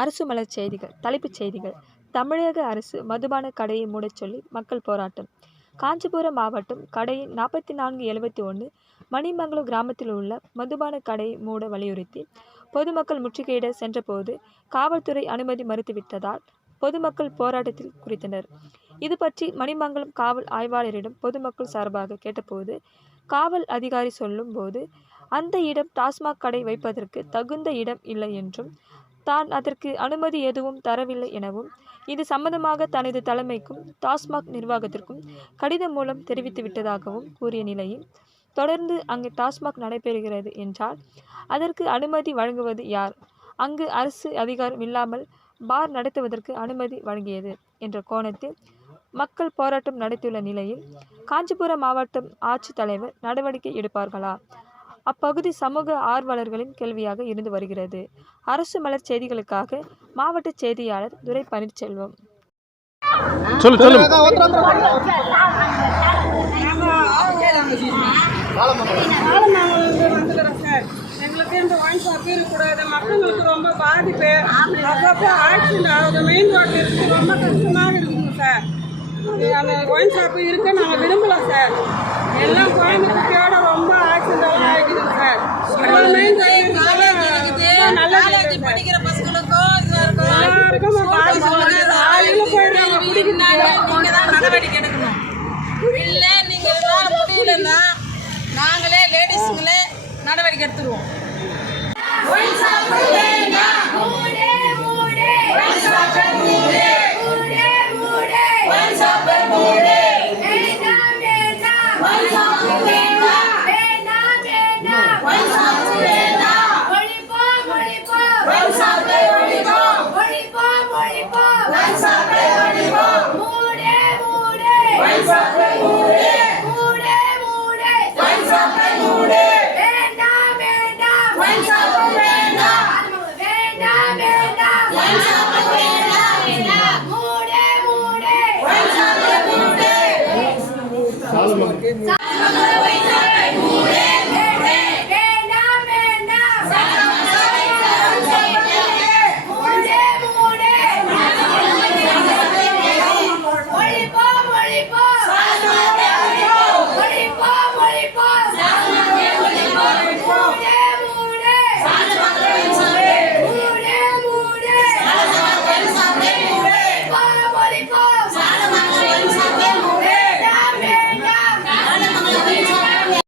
அரசு மலர் செய்திகள். தலைப்புச் செய்திகள். தமிழக அரசு மதுபான கடையை மூடச் சொல்லி மக்கள் போராட்டம். காஞ்சிபுரம் மாவட்டம் கடையின் 4471 மணிமங்கலம் கிராமத்தில் உள்ள மதுபான கடையை மூட வலியுறுத்தி பொதுமக்கள் முற்றுகையிட சென்றபோது காவல்துறை அனுமதி மறுத்துவிட்டதால் பொதுமக்கள் போராட்டத்தில் குறித்தனர். இது பற்றி மணிமங்கலம் காவல் ஆய்வாளரிடம் பொதுமக்கள் சார்பாக கேட்டபோது காவல் அதிகாரி சொல்லும் போது அந்த இடம் டாஸ்மாக் கடை வைப்பதற்கு தகுந்த இடம் இல்லை என்றும் தான் அதற்கு அனுமதி எதுவும் தரவில்லை எனவும் இது சம்பந்தமாக தனது தலைமைக்கும் டாஸ்மாக் நிர்வாகத்திற்கும் கடிதம் மூலம் தெரிவித்து விட்டதாகவும் கூறிய நிலையில் தொடர்ந்து அங்கு டாஸ்மாக் நடைபெறுகிறது என்றால் அதற்கு அனுமதி வழங்குவது யார்? அங்கு அரசு அதிகாரம் இல்லாமல் பார் நடத்துவதற்கு அனுமதி வழங்கியது என்ற கோணத்தில் மக்கள் போராட்டம் நடத்தியுள்ள நிலையில் காஞ்சிபுரம் மாவட்டம் ஆட்சித்தலைவர் நடவடிக்கை எடுப்பார்களா? அப்பகுதி சமூக ஆர்வலர்களின் கேள்வியாக இருந்து வருகிறது. அரசு மலர் செய்திகளுக்காக மாவட்ட செய்தியாளர் துரை பன்னீர்செல்வம். எங்களுக்கு இந்த ஒயின் ஷாப் இருக்கக்கூடாது. மக்களுக்கு ரொம்ப பாதிப்பு. அப்பப்போ ஆக்சிடென்ட் ஆகுது. மெயின் ரோட்டில் இருக்குது. ரொம்ப கஷ்டமாக இருக்குங்க சார். அந்த ஒயின் ஷாப்பு இருக்க நாங்கள் விரும்பலாம் சார். எல்லாம் குழந்தை குட்டியோட ரொம்ப ஆக்சிடென்ட் ஆகிடுதுங்க சார். மெயின் காலேஜ் படிக்கிற பசங்களுக்கும் எல்லாருக்கும் ஆளுங்களும் போயிடுறாங்க குடிக்கிறாங்க. நீங்க தான் நடவடிக்கை எடுக்கணும். இல்லை நீங்க முடியலன்னா நாங்களே லேடிஸுங்களே நடவடிக்கை எடுத்துருவோம்.